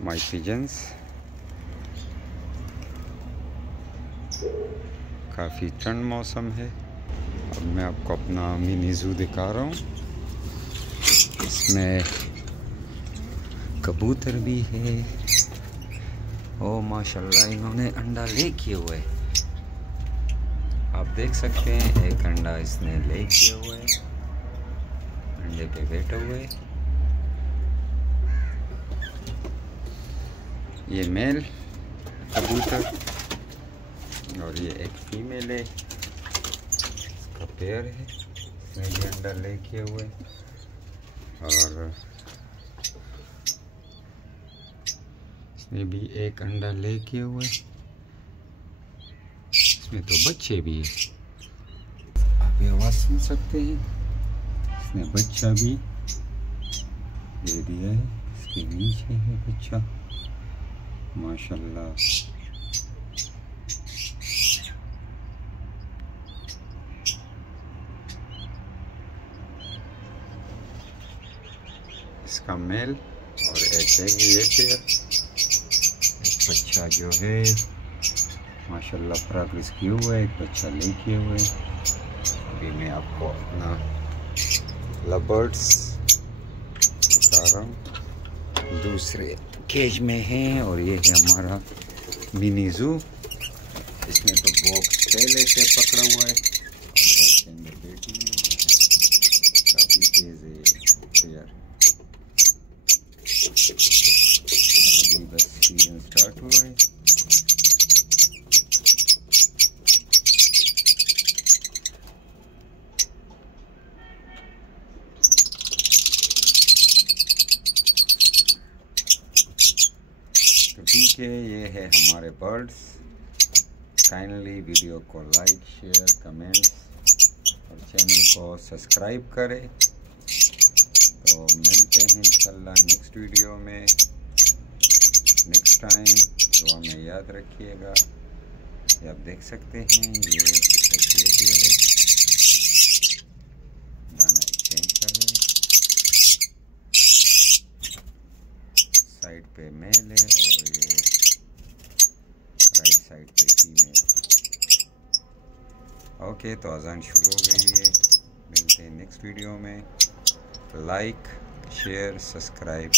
My pigeons. काफ़ी ठंड मौसम है। अब मैं आपको अपना मिनी ज़ू दिखा रहा हूँ। इसमें कबूतर भी है। ओ माशाल्लाह, इन्होंने अंडा ले किए हुए, आप देख सकते हैं। एक अंडा इसने ले किए हुए, अंडे पे बैठे हुए। ये मेल कबूतर और ये एक फीमेल है, इसका पेयर है। इसने भी अंडा ले किए हुए और इसने भी एक अंडा ले किए हुए। इसमें तो बच्चे भी हैं, आप ये आवाज़ सुन सकते हैं। इसने बच्चा भी दे दिया है, इसके नीचे है बच्चा माशाल्लाह। इसका मेल और एक है ये पेयर। एक बच्चा जो है माशाल्लाह प्रोग्रेस किए हुए, एक बच्चा ले किए हुए। अभी मैं आपको अपना लवर्ड्स दिखा रहा हूँ, दूसरे केज में है। और ये है हमारा मिनी ज़ू। इसमें तो बॉक्स पहले से पकड़ा हुआ है और बॉक्स के अंदर बैठी हुई है। काफ़ी तेज़ है यार। अभी बस सीजन स्टार्ट हुआ है। तो ठीक है, ये है हमारे बर्ड्स। काइंडली वीडियो को लाइक, शेयर, कमेंट्स और चैनल को सब्सक्राइब करें। तो मिलते हैं इंशाल्लाह नेक्स्ट वीडियो में, नेक्स्ट टाइम। दुआ में याद रखिएगा। ये आप देख सकते हैं, ये है, दाना एक्सचेंज कर रहे हैं। साइड पे मेल है और ये राइट साइड पे फीमेल। ओके, तो अजान शुरू हो गई है। मिलते हैं नेक्स्ट वीडियो में। Like, share, subscribe